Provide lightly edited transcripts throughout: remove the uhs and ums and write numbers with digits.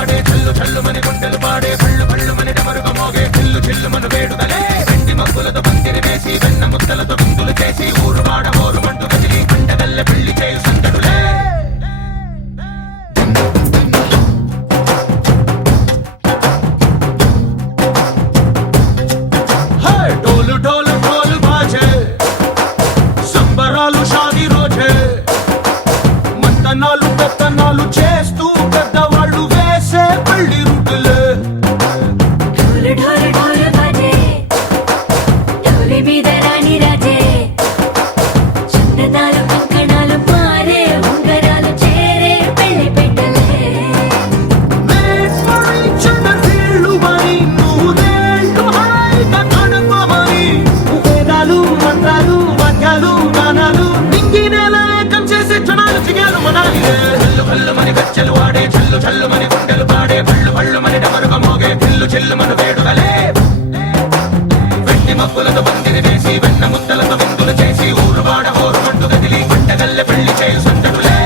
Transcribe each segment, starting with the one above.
వాడే చల్లు చల్లు మని గుండెలు పాడే పళ్ళు పళ్ళు మని డమరుగా మోగే చిల్లు చిల్లు మన వేడుదలే వెండి మబ్బులతో పందిరి వేసి వెన్న ముద్దలతో విందులు చేసి ఊరు వాడ ఊరు మంటు కదిలి పండగల్లె పెళ్లి చేయు సందడులే డోలు డోలు ఢోలు బాజే సంబరాలు షాదీ రోజే మంతనాలు పెత్తనాలు చేస్తూ పెద్దవాళ్ళు వేసే పెళ్లి రూటులే ఢోలు ఢోలు ఢోలు బాజే ఢోలి మీద రాణి రాజే చుట్టదాలు కంకణాలు మారే ఉంగరాలు చేరే పెళ్లి పెట్టలే వీళ్ళు మరి నూరేళ్ళు హాయిగా గడపమని వేదాలు మంత్రాలు వాద్యాలు గానాలు నింగి నేల ఏకం చేసే క్షణాలు చిగాలు మనాలి చల్లు కల్లు మని గజ్జలు వాడే చల్లు చల్లు మని గుండెలు పాడే పళ్ళు పళ్ళు మని డమరుగా మోగే చిల్లు చిల్లు మన వేడుదలే వెండి మబ్బులతో పందిరి వేసి వెన్న ముద్దలతో విందులు చేసి ఊరు వాడ ఊరు మంటు కదిలి పంటగల్లె పెళ్లి చేయు సందడులే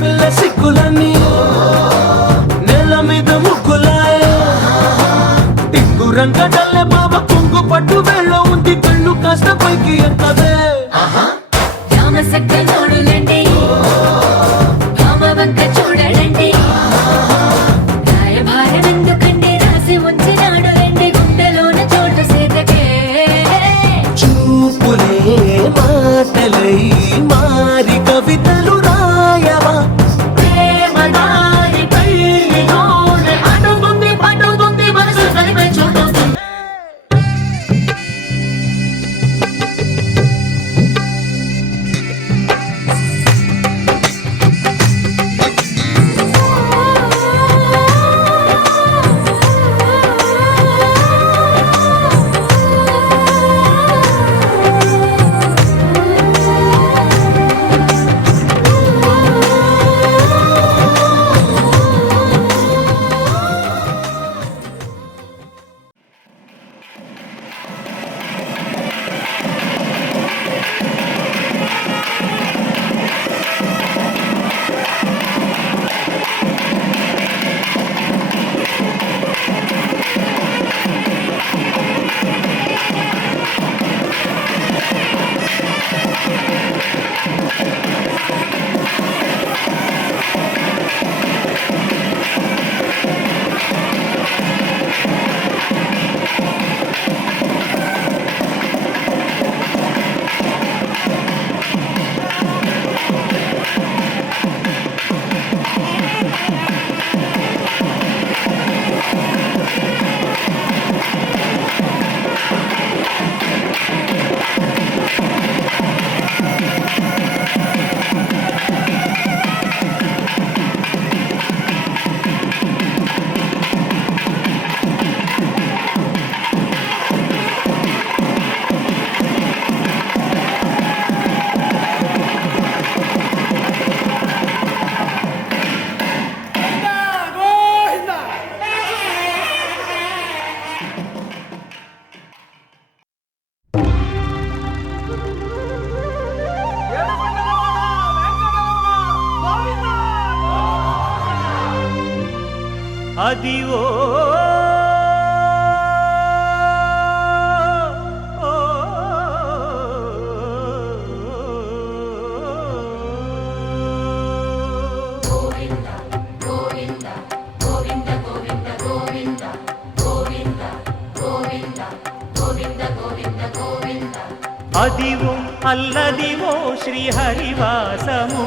పిల్ల సిక్కులన్నీ నెల మీద ముగ్గులాయ టింగు రంగడల్లే బాబా కుంగు పట్టు వెళ్ళ ఉంది కళ్ళు కాస్త పైకి ఎత్తదే రామ సక్క నోడులండి రామ వంక చూడడండి అదివో అదివో అల్లదివో శ్రీహరివాసము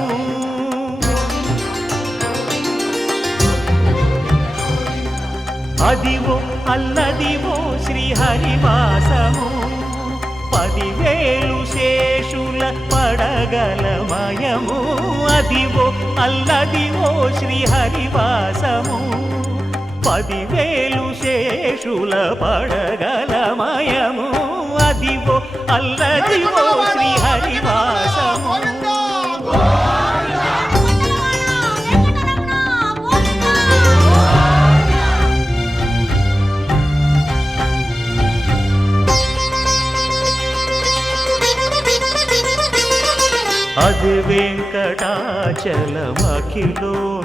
అదివో అల్లదివో శ్రీహరివాసము 10,000 శేషుల పడగలమయము అదివో అల్లదివో శ్రీహరివాసము 10,000 శేషుల పడగలమయము అదివో అల్లదివో శ్రీహరివాసము అది వెంకటాచలమఖిలో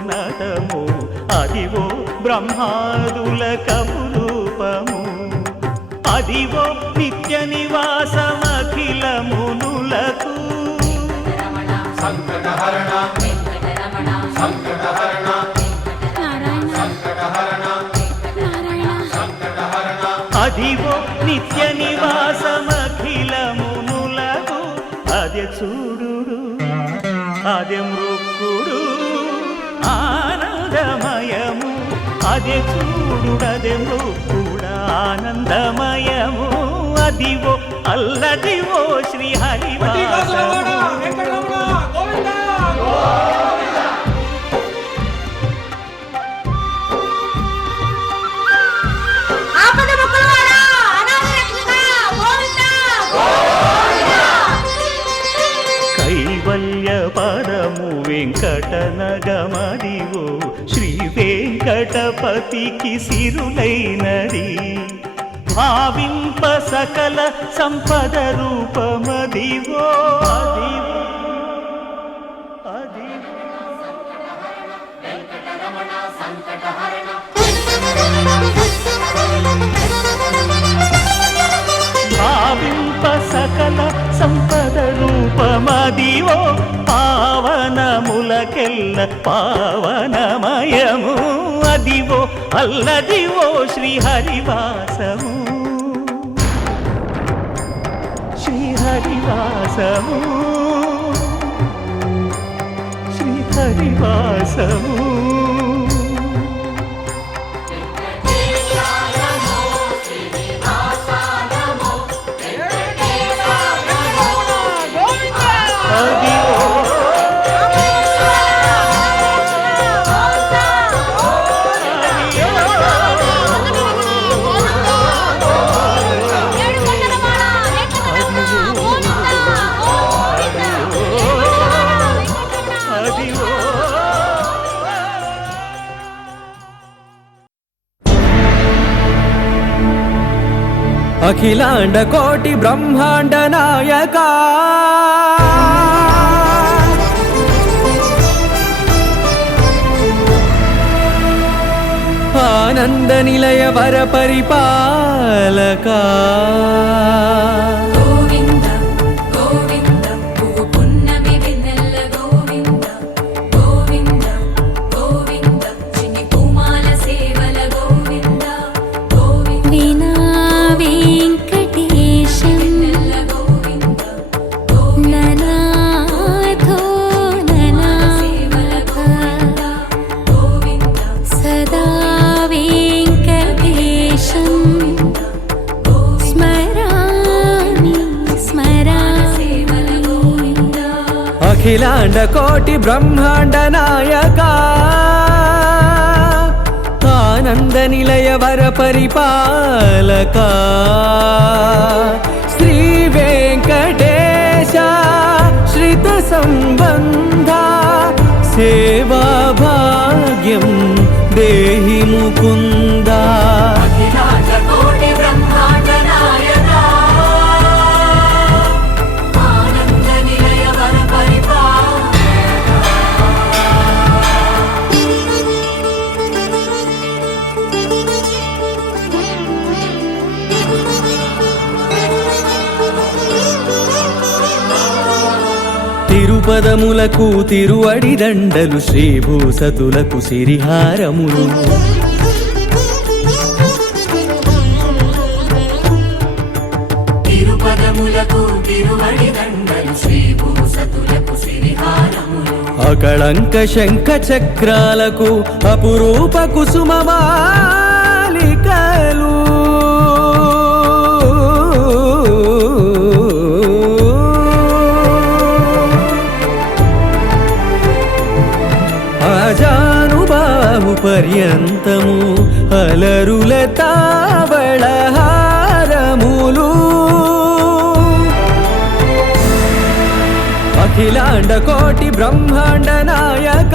నటము అదివో బ్రహ్మాదుల కపురూపము అదివో నిత్య నివాసమఖిల మునులకు సంకటహరణ సంకటహరణ సంకటహరణ సంకటహరణ అదివో నిత్య నివాసమఖిల మునులకు అదే చూడు అదే మృక్కుడు ఆనందమయము అదే చూడు అదే మృక్కుడు ఆనందమయము అదివో అల్లదివో శ్రీహరివాసము కైవల్య పదము వెంకటనగమదివో శ్రీ వెంకటపతికి సిరులైనది భావింప సకల సంపద రూపమదివో అదివో అదివో భావింప సకల సంపద రూపమదివో పావనములకెల్ల పావనమయము అదివో అల్లదివో శ్రీహరివాసము శ్రీహరివాసము శ్రీహరివాసము అఖిలాండ కోటి బ్రహ్మాండ నాయక ఆనంద నిలయ వర పరిపాలక అఖిలాండ కోటి బ్రహ్మాండ నాయక ఆనంద నిలయ వర పరిపాలక శ్రీ వెంకటేశ శ్రిత సంబంధ సేవా భాగ్యం దేహి ముకుంద అఖిలాండ కోటి బ్రహ్మాండ నాయక ఆనంద నిలయ వర పరిపాలక తిరుపదములకు తిరువడి దండలు శ్రీభూసతులకు సిరిహారములు తిరుపదములకు తిరువడి దండలు శ్రీభూసతులకు సిరిహారములు అకళంక శంఖ చక్రాలకు అపురూప కుసుమమాలికలు ఆజానుబాహు పర్యంతము అలరుల తావళహారములు అఖిలాండ కోటి బ్రహ్మాండ నాయక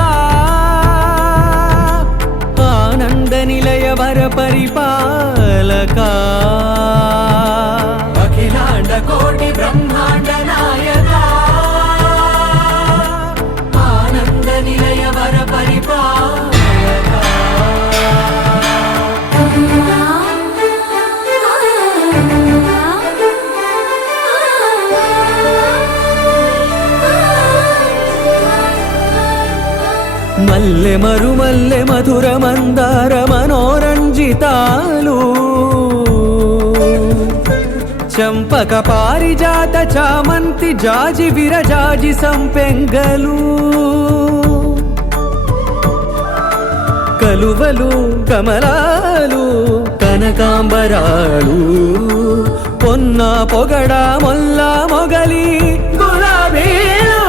ఆనంద నిలయ వర పరిపాలక అఖిలాండ కోటి బ్రహ్మాండ నాయక ఆనంద నిలయ వర పరిపాలక మల్లె మరుమల్లె మధుర మందార మనోరంజితాలు చంపక పారిజాత చామంతి జాజి విరజాజి సంపెంగలు కలువలు కమలాలు కనకాంబరాలు పొన్న పొగడ మొల్ల మొగలి గులాబీలు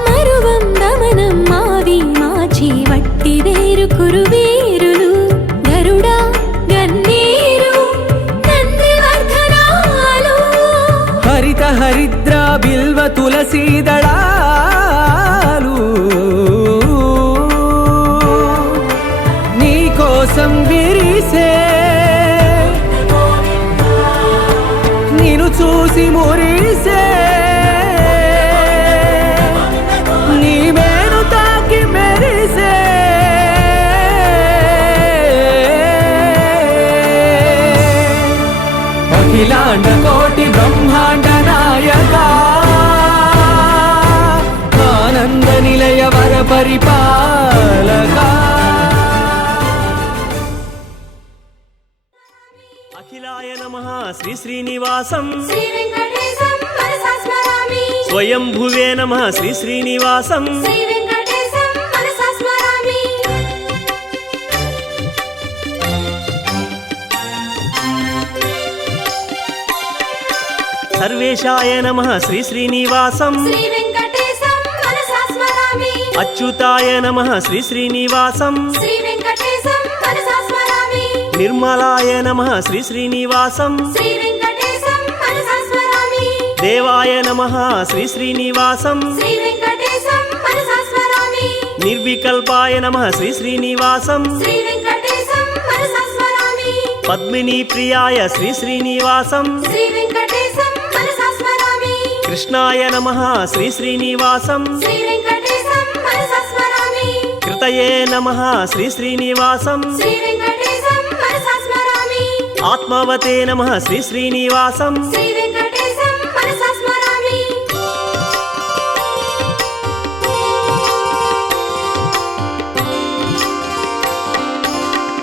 మరువందమనం మావి మాచి వట్టి వేరు కురువీరులు గరుడా గన్నీరు నందివర్ధనాలు హరిత హరిద్ర బిల్వ తులసీ దళాలు నీ కోసం విరిసే నిన్ను చూసి మురిసే నీ మేను తాకి మెరిసే అఖిలాండ కోటి బ్రహ్మాండ నాయక ఆనంద నిలయ వర పరిపాలక అఖిలాయ నమః శ్రీ శ్రీనివాసం శ్రీ వెంకటేశం మనసా స్మరామి స్వయంభువే నమః శ్రీ శ్రీనివాసం శ్రీ వెంకటేశం మనసా స్మరామి సర్వేశాయ నమః శ్రీ శ్రీనివాసం శ్రీ వెంకటేశం మనసా స్మరామి అచ్యుతాయ నమః శ్రీ శ్రీనివాసం శ్రీ వెంకటేశం మనసా స్మరామి నిర్మలాయ నమః శ్రీ శ్రీనివాసం శ్రీ వెంకటేశం మనసా స్మరామి దేవాయ నమః శ్రీ శ్రీనివాసం శ్రీ వెంకటేశం మనసా స్మరామి నిర్వికల్పాయ నమః శ్రీ శ్రీనివాసం శ్రీ వెంకటేశం మనసా స్మరామి పద్మినీ ప్రియాయ శ్రీ శ్రీనివాసం శ్రీ వెంకటేశం మనసా స్మరామి కృష్ణాయ నమః శ్రీ శ్రీనివాసం శ్రీ వెంకటేశం మనసా స్మరామి కృతయే నమః శ్రీ శ్రీనివాసం శ్రీ వెంకటేశం మనసా స్మరామి ఆత్మవతే నమః శ్రీ శ్రీనివాసం శ్రీ వెంకటేశం మనసా స్మరామి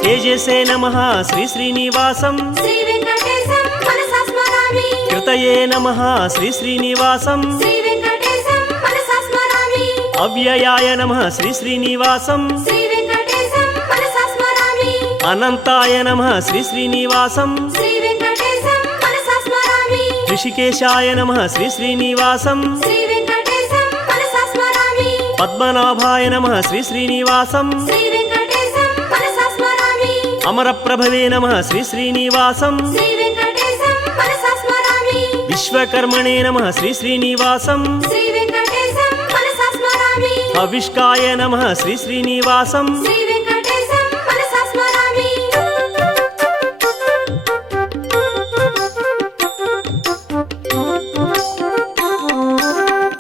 తేజసే నమః శ్రీ శ్రీనివాసం శ్రీ వెంకటేశం మనసా స్మరామి కృతయే నమః శ్రీ శ్రీనివాసం శ్రీ వెంకటేశం మనసా స్మరామి అవ్యయాయ నమః శ్రీ శ్రీనివాసం శ్రీ వెంకటేశం మనసా స్మరామి అనంతాయ నమః శ్రీ శ్రీనివాసం శ్రీ వెంకటేశం మనసా స్మరామి ఋషికేశాయ నమః శ్రీ శ్రీనివాసం శ్రీ వెంకటేశం మనసా స్మరామి పద్మనాభాయ నమః శ్రీ శ్రీనివాసం శ్రీ వెంకటేశం మనసా స్మరామి అమరప్రభవే నమః శ్రీ శ్రీనివాసం శ్రీ వెంకటేశం మనసా స్మరామి విశ్వకర్మణే నమః శ్రీ శ్రీనివాసం శ్రీ వెంకటేశం మనసా స్మరామి హవిష్కాయ నమః శ్రీ శ్రీనివాసం శ్రీ వెంకటేశం మనసా స్మరామి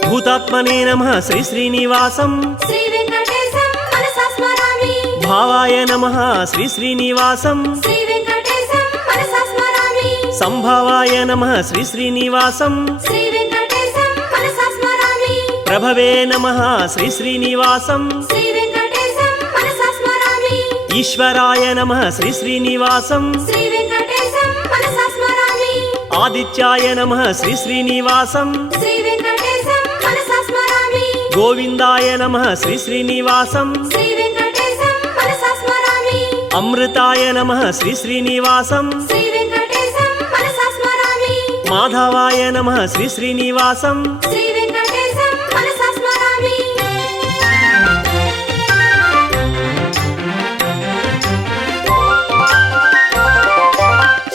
భూతాత్మనే నమః శ్రీ శ్రీనివాసం శ్రీ వెంకటేశం మనసా స్మరామి భావాయ నమః శ్రీ శ్రీనివాసం శ్రీ వెంకటేశం మనసా స్మరామి సంభవాయ నమః శ్రీ శ్రీనివాసం శ్రీ వెంకటేశం మనసా స్మరామి ప్రభవే నమః శ్రీ శ్రీనివాసం శ్రీ వెంకటేశం మనసా స్మరామి ఈశ్వరాయ నమః శ్రీ శ్రీనివాసం శ్రీ వెంకటేశం మనసా స్మరామి ఆదిత్యాయ నమః శ్రీ శ్రీనివాసం శ్రీ వెంకటేశం మనసా స్మరామి గోవిందాయ నమః శ్రీ శ్రీనివాసం శ్రీ వెంకటేశం మనసా స్మరామి అమృతాయ నమః శ్రీ శ్రీనివాసం శ్రీ వెంకటేశం మనసా స్మరామి మాధవాయ నమః శ్రీ శ్రీనివాసం శ్రీ వెంకటేశం మనసా స్మరామి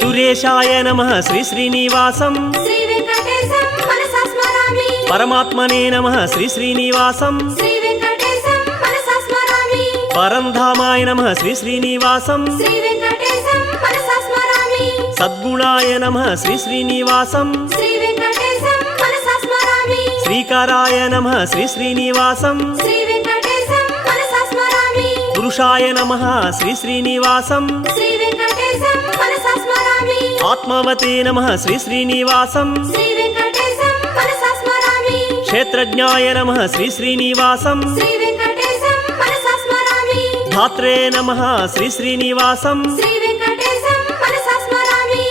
సురేశాయ నమః శ్రీ శ్రీనివాసం శ్రీ వెంకటేశం మనసా స్మరామి పరమాత్మనే నమః శ్రీ శ్రీనివాసం శ్రీ వెంకటేశం మనసా స్మరామి పరంధామాయ నమః శ్రీ శ్రీనివాసం శ్రీ వెంకటేశం మనసా స్మరామి సద్గుణాయ నమః శ్రీ శ్రీనివాసం శ్రీ వెంకటేశం మనసా స్మరామి శ్రీకరాయ నమః శ్రీ శ్రీనివాసం శ్రీ వెంకటేశం మనసా స్మరామి పురుషాయ నమః శ్రీ శ్రీనివాసం శ్రీ వెంకటేశం మనసా స్మరామి ఆత్మవతే నమః శ్రీ శ్రీనివాసం శ్రీ వెంకటేశం మనసా స్మరామి క్షేత్రజ్ఞాయ నమః శ్రీ శ్రీనివాసం శ్రీ వెంకటేశం మనసా స్మరామి ధాత్రే నమః శ్రీ శ్రీనివాసం శ్రీ వెంకటేశం మనసా స్మరామి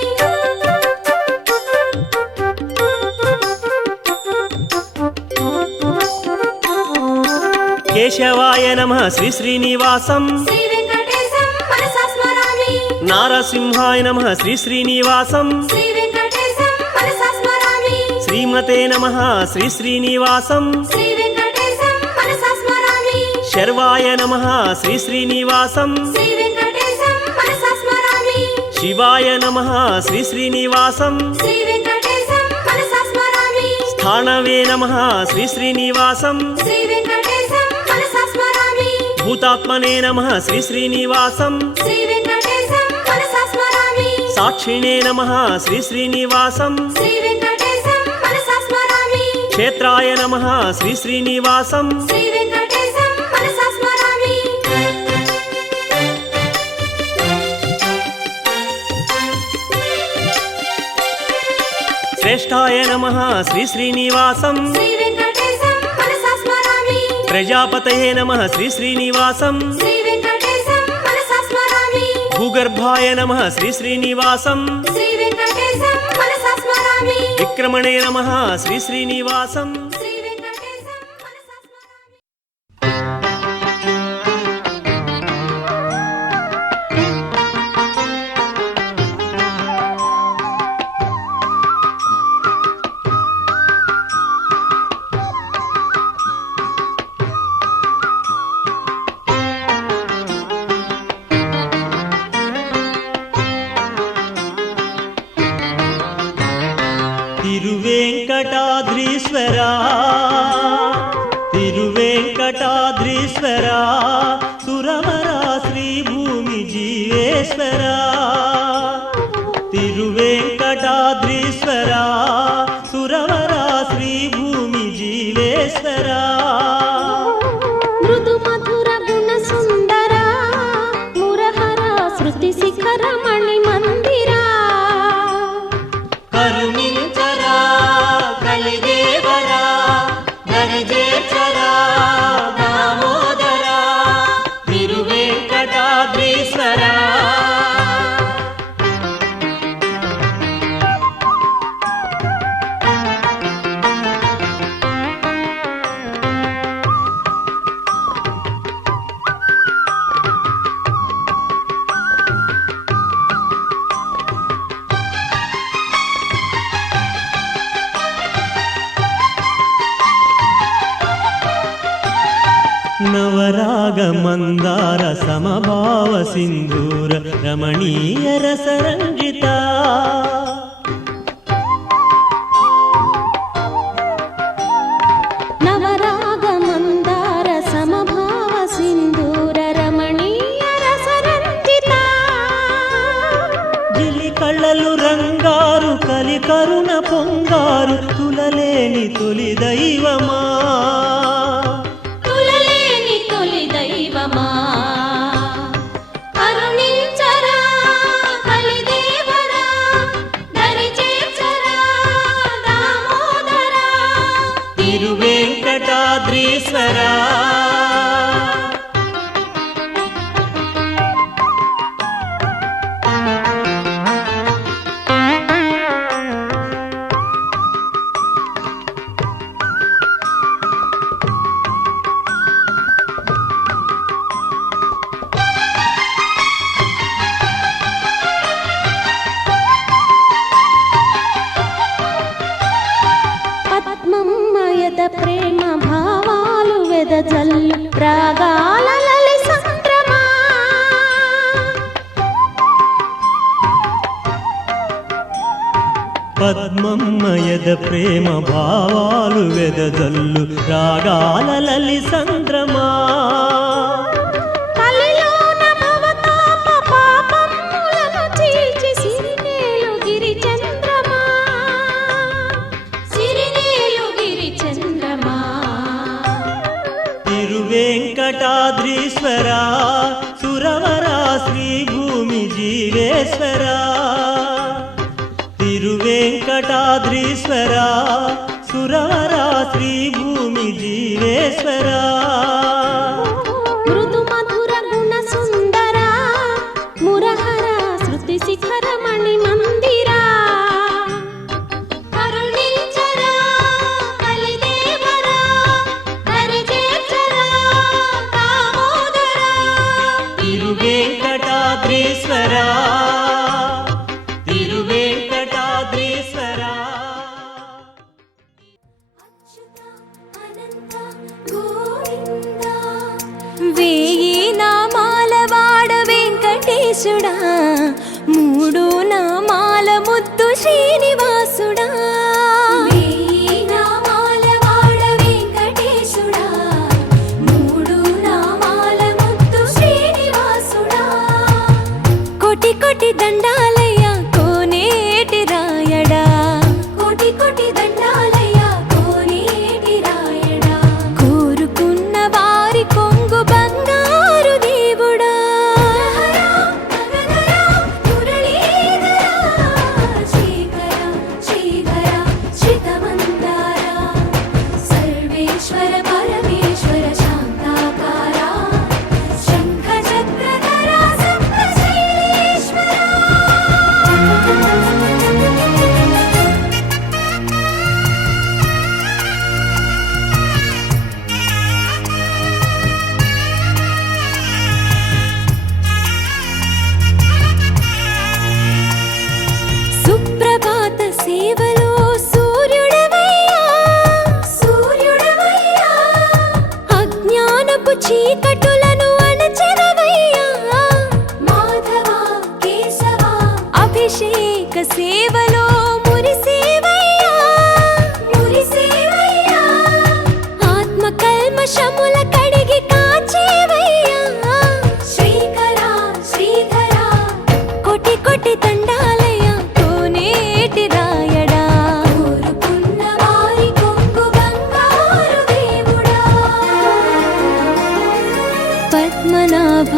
కేశవాయ నమః శ్రీ శ్రీనివాసం శ్రీ వెంకటేశం మనసా స్మరామి నారసింహాయ నమః శ్రీ శ్రీనివాసం శ్రీ వెంకటేశం మనసా స్మరామి శ్రీమతే నమః శ్రీ శ్రీనివాసం శ్రీ వెంకటేశం మనసా స్మరామి శర్వాయ నమః శ్రీ శ్రీనివాసం శ్రీ వెంకటేశం మనసా స్మరామి శివాయ నమః శ్రీ శ్రీనివాసం శ్రీ వెంకటేశం మనసా స్మరామి స్థానవే నమః శ్రీ శ్రీనివాసం శ్రీ వెంకటేశం మనసా స్మరామి భూతాత్మనే నమః శ్రీ శ్రీనివాసం శ్రీ వెంకటేశం మనసా స్మరామి సాక్షిణే నమః శ్రీ శ్రీనివాసం శ్రీ వెంకటేశం మనసా స్మరామి క్షేత్రాయ నమః శ్రీ శ్రీనివాసం శ్రీ వెంకటేశం మనసా స్మరామి శ్రేష్ఠాయ నమః శ్రీ శ్రీనివాసం శ్రీ వెంకటేశం మనసా స్మరామి ప్రజాపతయే నమః శ్రీ శ్రీనివాసం శ్రీ వెంకటేశం మనసా స్మరామి భూగర్భాయ నమః శ్రీ శ్రీనివాసం శ్రీ వెంకటేశం మనసా స్మరామి విక్రమణే నమః శ్రీ శ్రీనివాసం శ్రీ వెంకటేశం మనసా స్మరామి తిరువేంకటాద్రీశ్వరా తిరువేంకటాద్రీశ్వరా సురవరా శ్రీభూమి జీవేశ్వరా తిరువేంకటాద్రీశ్వరా సురవరా శ్రీభూమి జీవేశ్వరా మృదు మధుర గుణ సుందరా మురహర శృతి శిఖర మణి మందిరా కరుణించరా కలిదేవరా దరిజేర్చరా దామోదరా తిరువేంకటాద్రీశ్వరా నవరాగ మందార సమభావ సింధూర రమణీయ రసరంజిత నవరాగ మందార సమభావ సింధూర రమణీయ రసరంజిత జిలి కళ్ళలు రంగారు కలి కరుణ పొంగారు తులలేని తొలి దైవమా తులలేని తొలి దైవమా కరుణించరా కలిదేవరా పద్మమ్మయద ప్రేమ భావాలు వెదజల్లు రాగాల లలి సంద్రమా కలిలోన భవతాప పాపములను చీల్చి సిరినేలుగిరి చంద్రమా సిరినేలుగిరి చంద్రమా తిరువేంకటాద్రీశ్వర సురవర శ్రీభూమి జీవేశ్వర తిరువేంకటాద్రీశ్వర సురవర శ్రీభూమి జీవేశ్వర మృదు మధుర గుణ సుందర మురహర శృతి శిఖర మణి మందిరా కరుణించరా కలిదేవరా దరిచేర్చరా దామోదరా తిరువేంకటాద్రీశ్వర తిరువేంకటాద్రీశ్వర వేయి నామాల వాడ వెంకటేశుడా మూడు నామాల ముద్దు శ్రీనివాసుడా వేయి నామాల వాడ వెంకటేశుడా మూడు నామాల ముద్దు శ్రీనివాసుడా కోటి కోటి దండాలయ్య కోనేటి రాయడా కోటి కోటి దండాలయ్య కోనేటి రాయడా కోరుకున్న వారి కొంగు బంగారు దేవుడా సర్వేశ్వర పరమేశ్వర శాంతాకార శంఖ చక్రధర సప్త శైలేశ్వర సుప్రభాత సేవలో సూర్యుడవయ్యా సూర్యుడవయ్యా అజ్ఞానపు చీకటులను అణచెదవయ్యా మాధవ కేశవ అభిషేక సేవలో మురిసేవయ్యా మురిసేవయ్యా ఆత్మ కల్మషముల కడిగి కాచేవయ్యా శ్రీకర శ్రీధర కోటి కోటి దండాలయ కోనేటి రాయడా కోరుకున్న వారి కొంగు బంగారు దేవుడా పద్మనాభ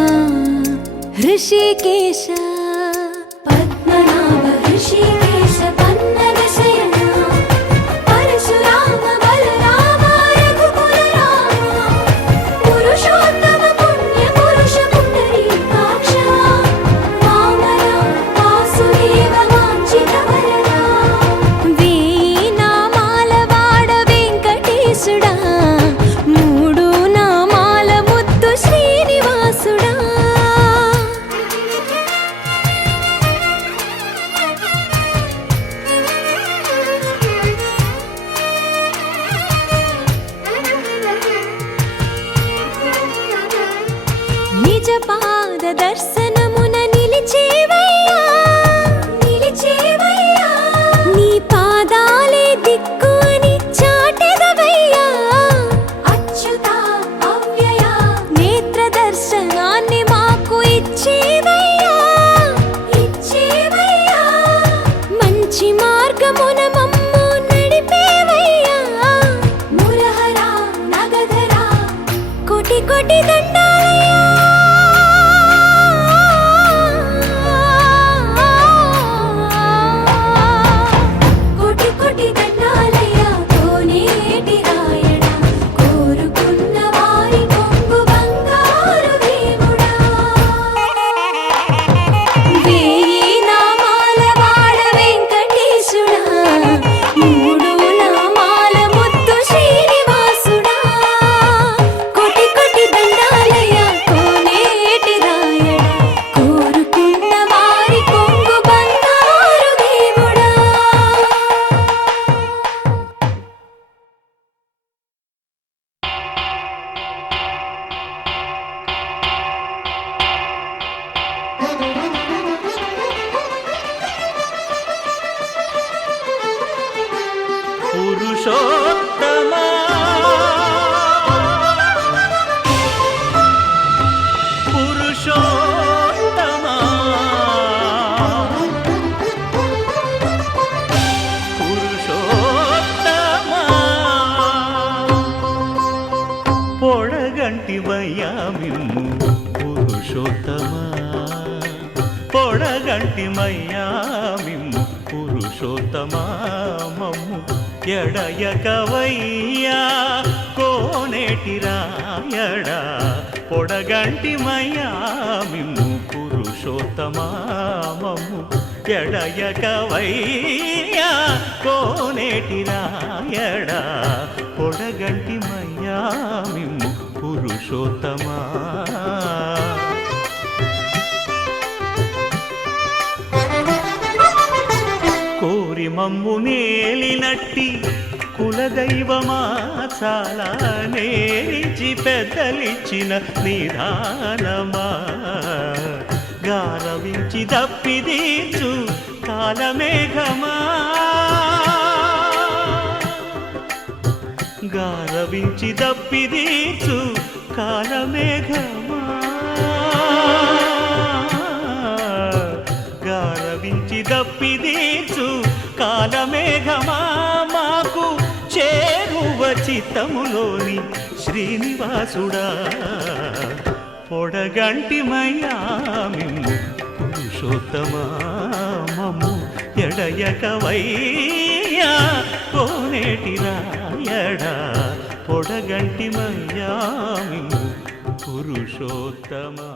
హృషికేశ పద్మనాభ హృషికేశ పన్నగ శయన పరశురామ బలరామ రఘుకుల రామ పురుషోత్తమ పుణ్య పురుష పుండరీకాక్ష వామన వాసుదేవ వాంఛిత వరదా వేయి నామాల వాడ వెంకటేశుడా మూడు నామాల ముద్దు శ్రీనివాసుడా నిజ పాద దర్శనమున నిలిచేవయ్యా నిలిచేవయ్యా నీ పాదాలే దిక్కు అని చాటెదవయ్యా అచ్యుత అవ్యయ నేత్ర దర్శనాన్ని మాకు ఇచ్చేవయ్యా ఇచ్చేవయ్యా మంచి మార్గమున మమ్ము నడిపేవయ్యా మురహర నగధర కోటి కోటి దండాలయ్యా కోటి కోటి దండాలయ్య కోనేటి రాయడా కోరుకున్న వారి కొంగు బంగారు దేవుడా వేయి నామాల వాడ వెంకటేశుడా పురుషోత్తమా పురుషోత్తమా పురుషోత్తమా పొడగంటివయ్యా మిమ్ము పురుషోత్తమా పొడగంటిమయ్యా మిమ్ము పురుషోత్తమా మమ్ము ఎడయకవయ్యా కోనేటి రాయడా పొడగంటిమయ్యా మిమ్ము పురుషోత్తమా మమ్ము ఎడయకవయ్యా కోనేటి రాయడా పొడగంటిమయ్యా మిమ్ము పురుషోత్తమా కోరి మమ్ము నేలినట్టి కులదైవమా చాలా నేరిచి పెద్దలిచ్చిన నిదానమా గారవించి దప్పిదీచు కాలమేఘమా గారవించి దప్పిదీచు కాలమేఘమా గారవించి దప్పిదీచు కాలమేఘమా మాకు చేరువ చిత్తములోని శ్రీనివాసుడా పొడగంటిమయ్యా మిమ్ము పురుషోత్తమా మమ్ము ఎడయకవయ్యా కోనేటి రాయడా పొడగంటిమయ్యా మిమ్ము పురుషోత్తమా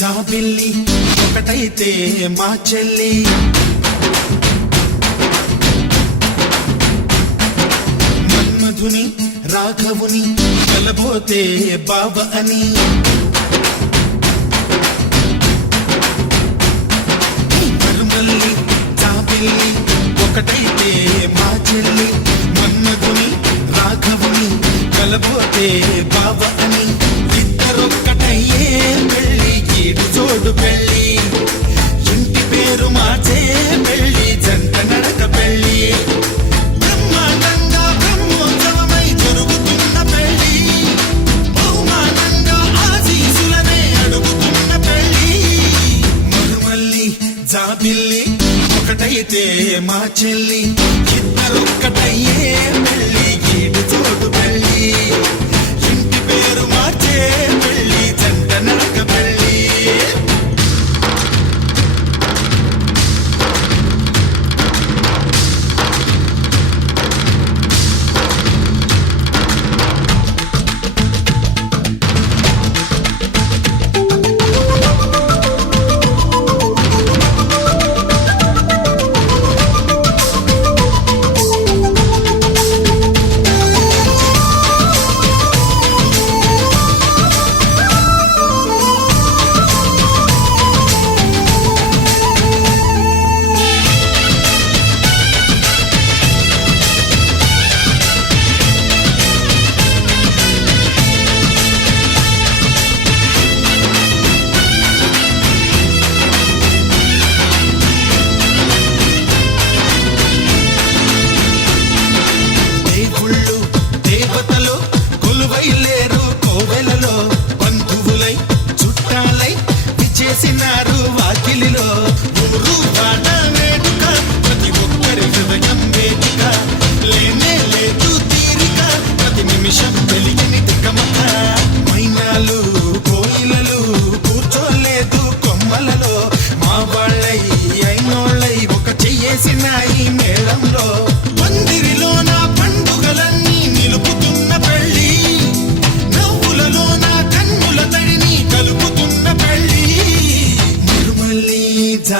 జాబిల్లి ఒకటైతే మా చెల్లి మన్మధుని రాఘవుని కలబోతే బావ అని మరుమల్లి జాబిల్లి ఒకటైతే మా చెల్లి మన్మధుని రాఘవుని కలబోతే బావ అని ఇద్దరొక్కటయ్యే పెళ్ళి ఈడు జోడు పెళ్ళి ఇంటి పేరు మార్చే పెళ్ళి జంట నడక పెళ్ళి బ్రహ్మాండంగా బ్రహ్మోత్సవమై జరుగుతున్న పెళ్ళి బహుమానంగా ఆశీసులనే అడుగుతున్న పెళ్ళి మరుమల్లి జాబిల్లి ఒకటైతే మా చెల్లి ఇద్దరొక్కటయ్యే పెళ్ళి ఈడు జోడు పెళ్ళి ఇంటి పేరు మార్చే పెళ్ళి జంట నడక పెళ్ళి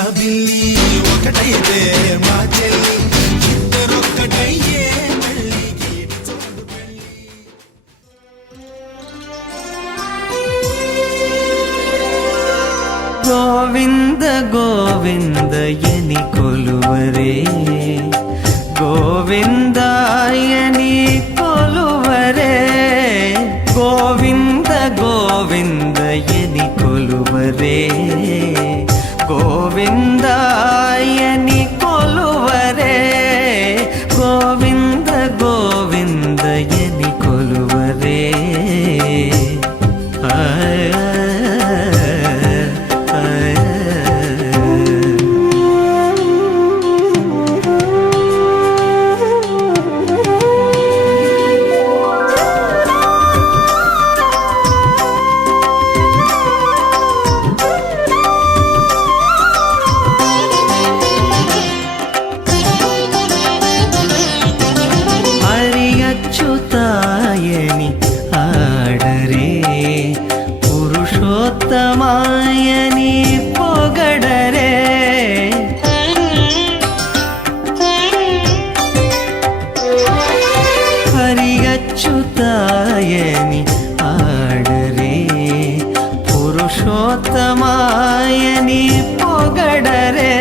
జాబిల్లి ఒకటైతే మా చెల్లి ఇద్దరొక్కటయ్యే పెళ్ళి గీడి చూడు పెళ్ళి గోవింద గోవిందయని కొలువరే గోవిందాయని కొలువరే గోవింద గోవిందయని కొలువరే గోవిందాయని కొలువరే గోవింద గోవిందయని కొలువరే అచ్యుతాయని ఆడరే పురుషోత్తమాయని పొగడరే హరి అచ్యుతాయని ఆడరే పురుషోత్తమాయని పొగడరే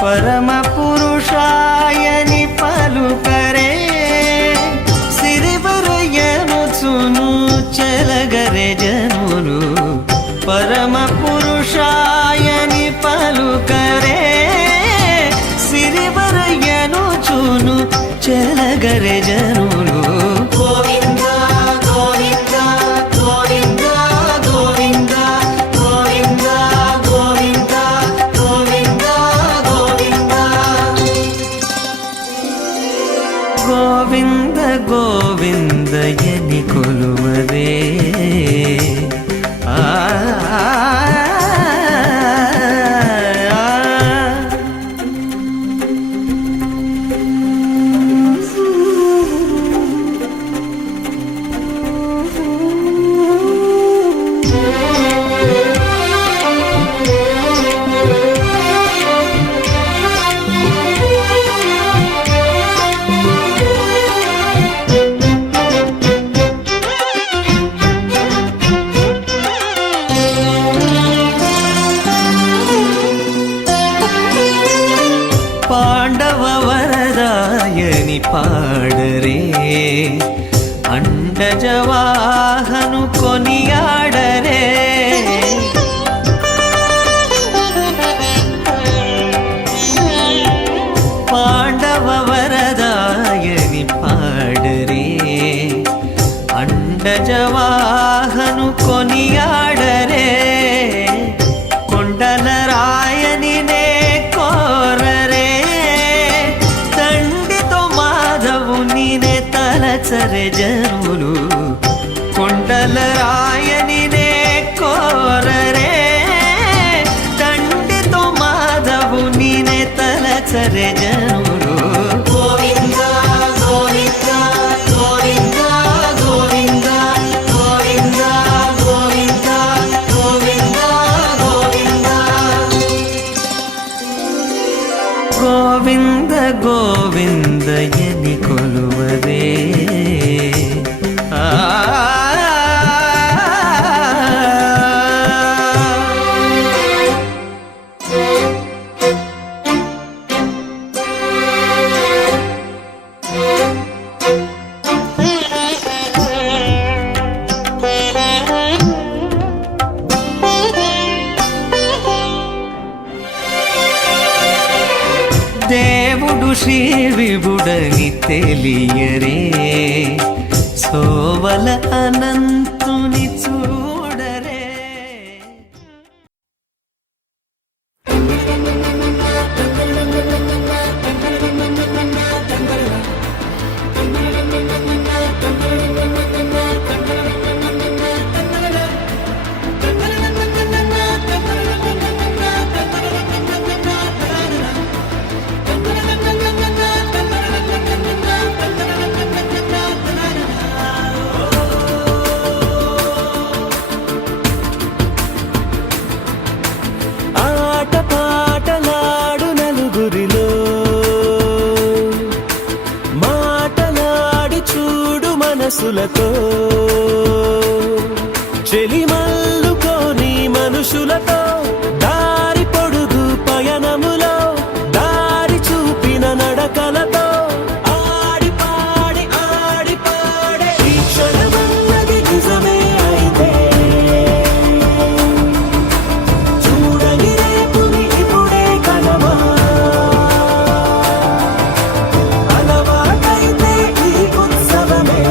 పరమ పురుషాయని పలుకరే సిరివరయనుచును చెలగరే జనులు పరమ పురుషాయని పలుకరే సిరివరయనుచును చెలగరే జనులు గోవింద గోవింద గోవింద గోవింద గోవింద గోవింద గోవింద గోవింద గోవిందయని కొలువరే పాండవ వరదాయని పాడరే అండజవాహను కొనియాడరే పాండవ వరదాయని పాడరే అండజవాహను కొనియాడరే కొండల రాయని నే కోరరే తండ్రితో మాధవుని నే తలచరే జనులు కొండల రాయని నే కోరరే తండ్రితో మాధవుని నే తలచరే జనులు గోవింద గోవింద గోవింద గోవింద గోవింద గోవింద గోవింద గోవింద గోవిందయని కొలువరే దేవుడు శ్రీ విభుడని తెలియరే సోవల అనంతుని చూడరే మనసులతో చెలిమల్లుకోని మనుషులతో దారి పొడుగు పయనములో దారి చూపిన నడకలతో ఆడి పాడే ఈ క్షణమన్నది నిజమే అయితే చూడని రేపుని ఇప్పుడే కలవా అలవాటైతే ఈ ఉత్సవమే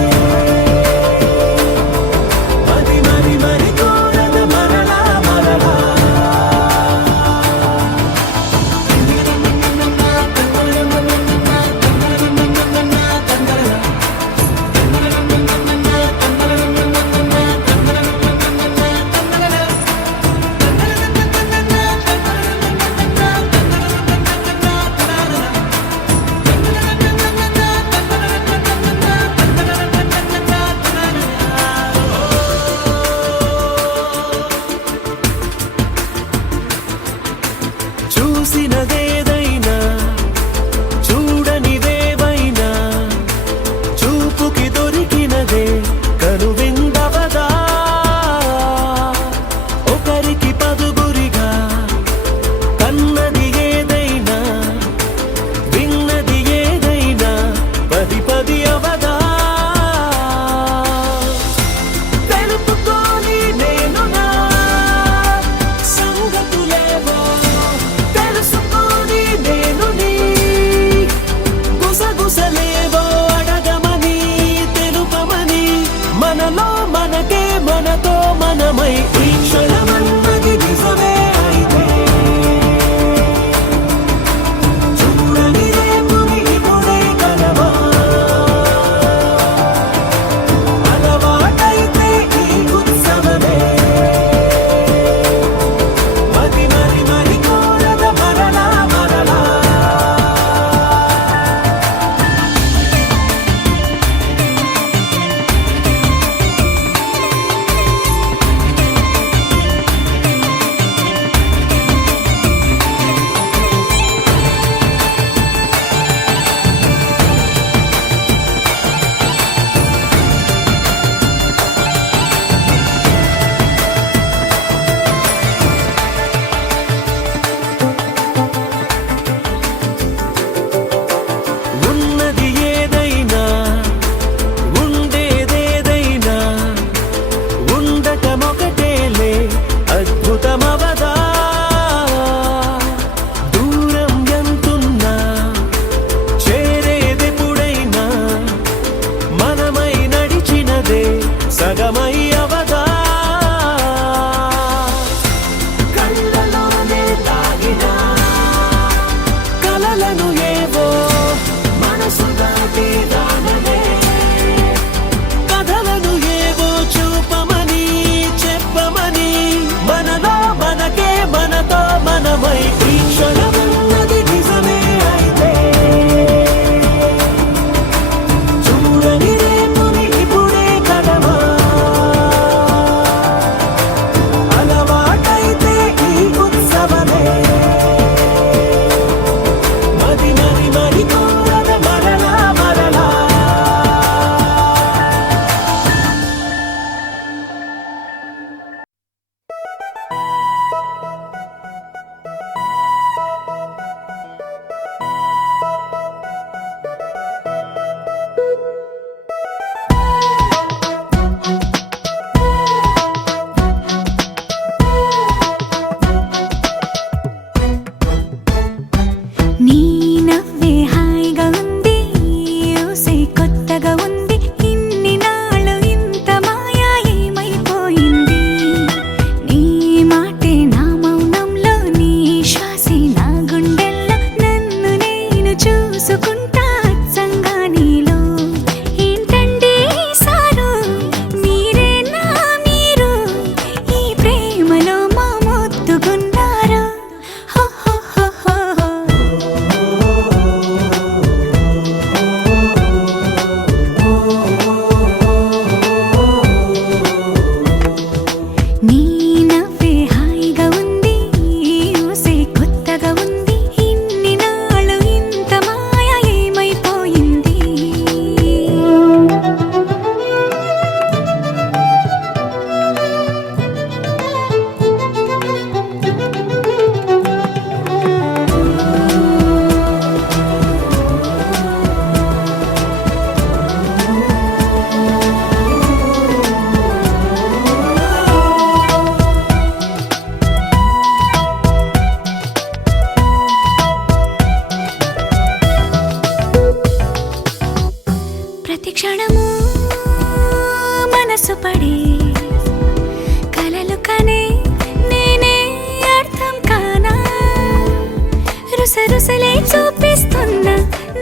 రుసరుసలే చూపిస్తున్నా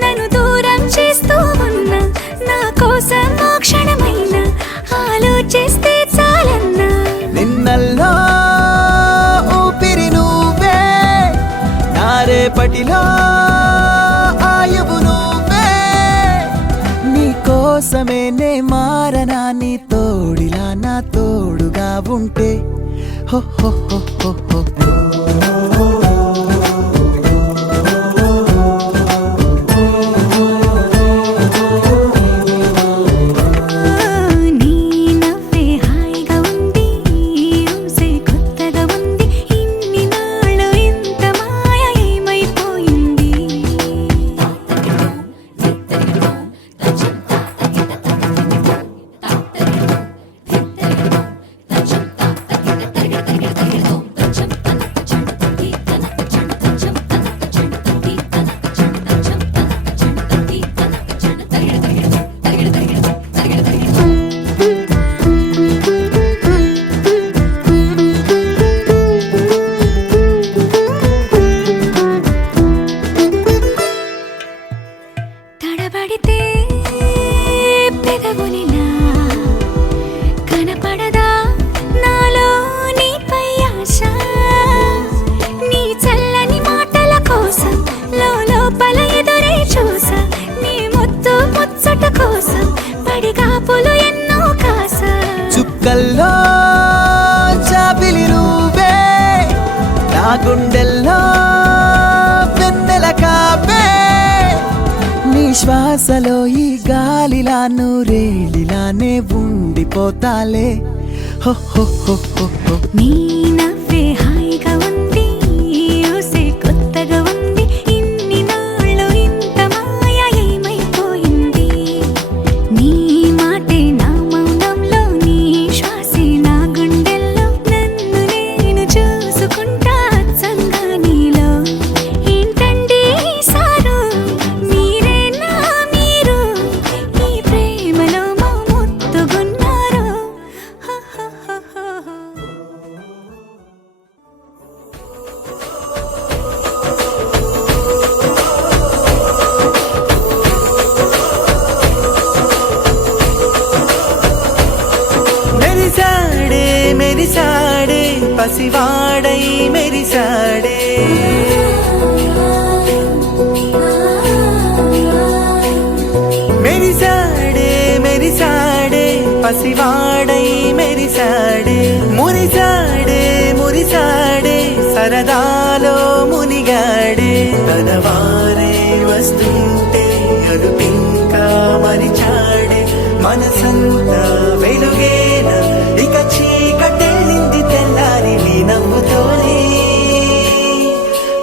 నన్ను దూరం చేస్తూ ఉన్నా నా కోసం ఆ క్షణమైన ఆలోచిస్తే చాలన్నా నిన్నల్లో ఊపిరి నువ్వే నా రేపటిలో ఆయువు నువ్వే నీ కోసమే నే మారనా నీ తోడిలా నా తోడుగా ఉంటే హో హో హో హో హో నీ నవ్వే హాయిగా ఉంది ఊసే కొత్తగా ఉంది ఇన్ని నాళ్ళు ఇంత మాయ ఏమైపోయింది తడబడితే పెదవులిలా కనపడదా నాలో నీపై ఆశ నీ చల్లని మాటల కోసం లోపల ఎదురే చూసా నీ ముద్దు ముచ్చట కోసం పడిగాపులు ఎన్నో కాసా చుక్కల్లో చాపిలి నువ్వే నా గుండెల్లో వెన్నెల కాపే నీ శ్వాసలో ఈ గాలిలా నూరేలిలానే ఉండిపోతాలే హో హో హో హో హో నీ నవ్వే హాయిగా ఉంది ఊసే కొత్తగా ఉంది ఇన్ని నాళ్ళు ఇంత మాయ ఏమైపోయింది నీ మాటే నా మౌనంలో నీ శ్వాసే నా గుండెల్లో నన్ను నేను చూసుకుంటా అచ్చంగా నీలో ఏంటండి సారు మీరేనా మీరు ఈ ప్రేమలో మా ముత్తుగున్నారు హ హ హ హ హ. మెరిసాడే మెరిసాడే పసివాడై మెరిసాడే మెరిసాడే మెరిసాడే పసివాడై మెరిసాడే మురిసాడే మురిసాడే సరదాలో మునిగాడే తనవారే వస్తుంటే అరుపింకా మరిచాడే మనసంతా వెలుగేన ఇక చీకటెళ్ళింది తెల్లారి నీ నవ్వుతోనే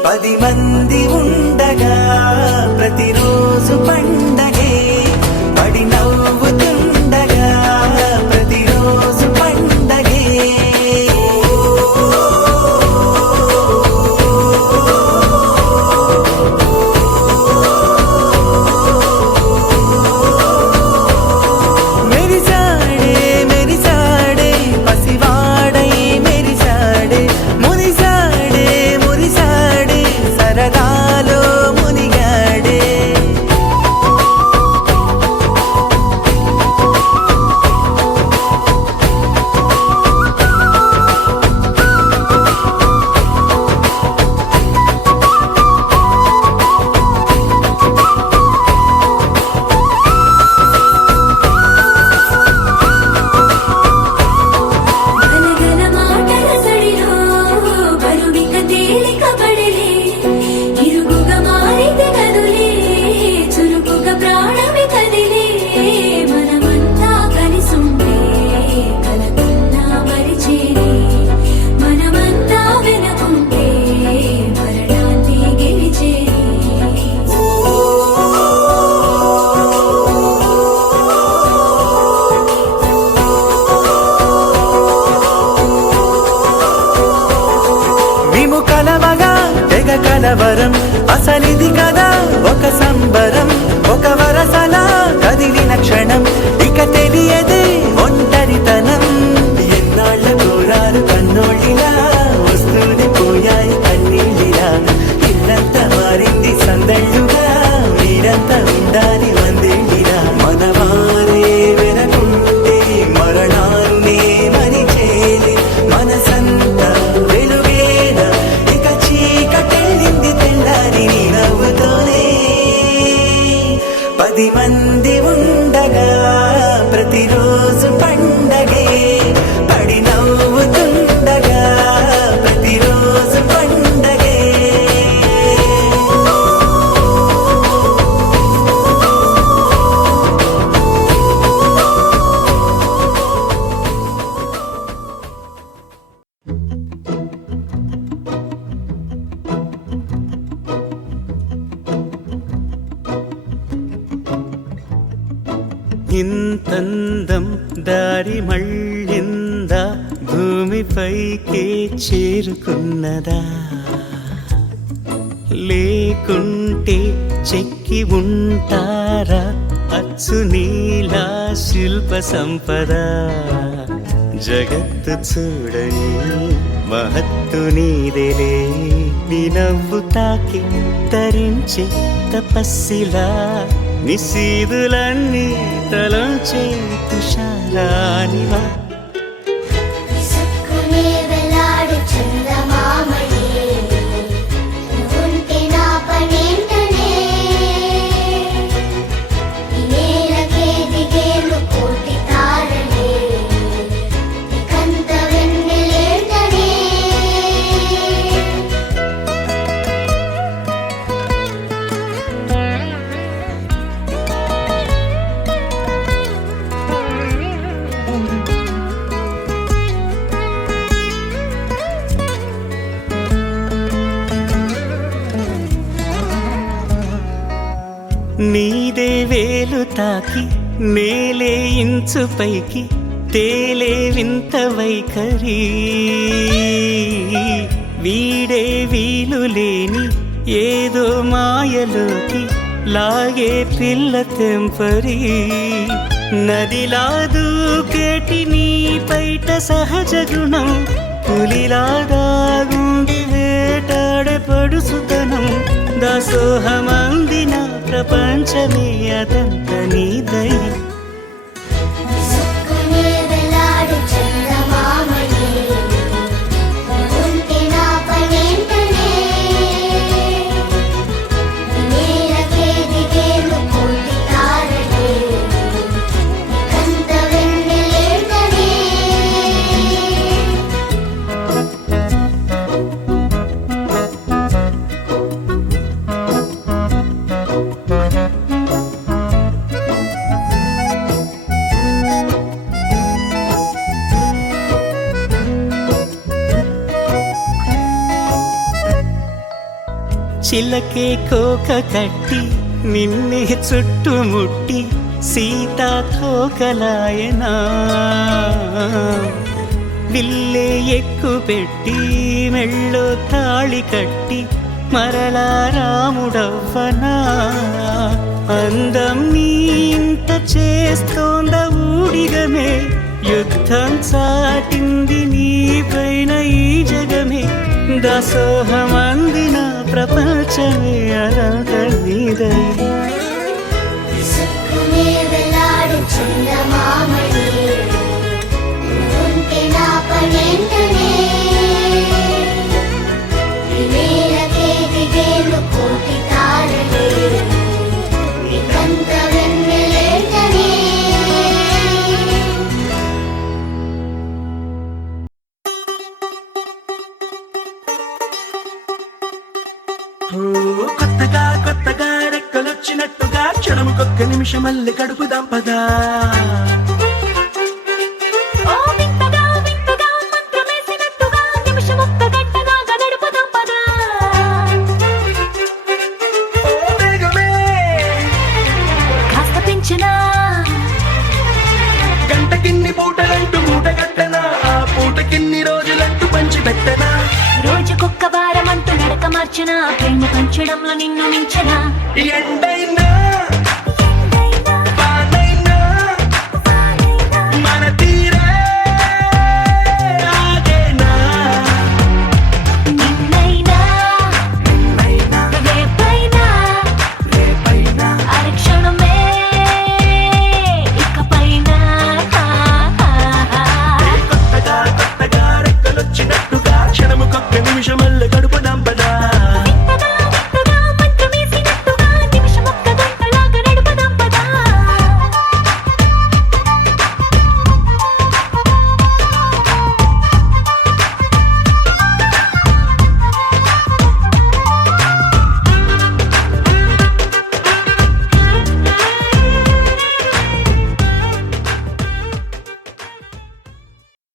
10 మంది ఉండగా ప్రతిరోజు పండగే పడి నవ్వుతుండగా ప్రతిరోజు పండగే మెరిసాడే మెరిసాడే పసివాడై మెరిసాడే మురిసాడే మురిసాడే సరదాలో మునిగాడే గలగల మాటల సడిలో బరువిక తేలిక పడలే ఇరుగుగా మారితే కదులే చురుకుగా ప్రాణమి కదిలే మనమంతా కలిసుంటే కలకున్నా మరిచేరే మనమంతా వెనకుంటే మరణాన్ని గెలిచేరే మేము కలవగా తెగ కలవరం అసలిది కదా ఒక సంబరం ఒక వరసలా కదిలిన క్షణం ఇక తెలియదే ఒంటరితనం ఎన్నాళ్ళ కోరారు కన్నోళ్ళిలా వస్తూనే పోయాయి కన్నీళ్ళిలా ఇల్లంతా మారి అందం దారి మళ్ళిందా భూమిపైకే చేరుకున్నదా లేకుంటే చెక్కి ఉంటారా అచ్చు నీలా శిల్ప సంపద జగత్తు చూడని మహత్తు నీదేలే నీ నవ్వు తాకి తరించే తపస్సిలా నిశీదులన్నీ తలంచే తుషారానివా విసుక్కునే వెలాడు చందమామని నువ్వుంటే నా పనేంటనే ఈ నేలకే దిగేలు కోటి తారలే నీకంత వెన్నెలేంటనే నీదే వేలు తాకి నేలే ఇంచు పైకి తేలే వింత వైఖరి వీడే వీలు లేని ఏదో మాయలోకి లాగే పిల్ల తెంపరి నదిలా దూకేటి నీ పైట సహజ గుణం పులిలాగా గుండి వేటాడే పడుసుతనం దాసోహమందిన ప్రపంచమే అదంత నీదై విసుక్కునే వెలాడు చందమామని నువ్వుంటే నా పనేంటనే ఈ నేలకే దిగేలు కోటి తారలే నీకంత వెన్నెలేంటనే చిలకే కోక కట్టి నిన్నే చుట్టుముట్టి సీతాకోకలాయనా విల్లే ఎక్కు పెట్టి మెళ్ళో తాళి కట్టి మరలా రాముడవ్వనా అందం నీ ఇంత చేస్తోంద ఊడిగమే యుద్ధం చాటింది నీ పైన ఈ జగమే దాసోహమందిన ప్రపంచమే అరాధ నీదై విసుక్కునే వెలాడు చందమామని నువ్వుంటే నా పనేంటనే ఈ నేలకే దిగేలు కోటి తారలే నీకంత వెన్నెలేంటనే కొత్తగా కొత్తగా రెక్కలొచ్చినట్టుగా క్షణముకొక్క నిమిషం మళ్ళీ గడుపుదాం పదా ఓ వింతగా వింతగా మంత్రమేసినట్టుగా నిమిషమొక్క గంటగా గడుపుదాం పదా ఓ వేగమే కాస్త పెంచనా గంటకిన్ని పూటలంటూ మూటగట్టనా ఆ పూటకిన్ని రోజులంటూ పంచి పెట్టనా రోజుకొక్క వారం అంటూ నడక మార్చనా ప్రేమ పంచడంలో నిన్ను మించనా ఎండైనా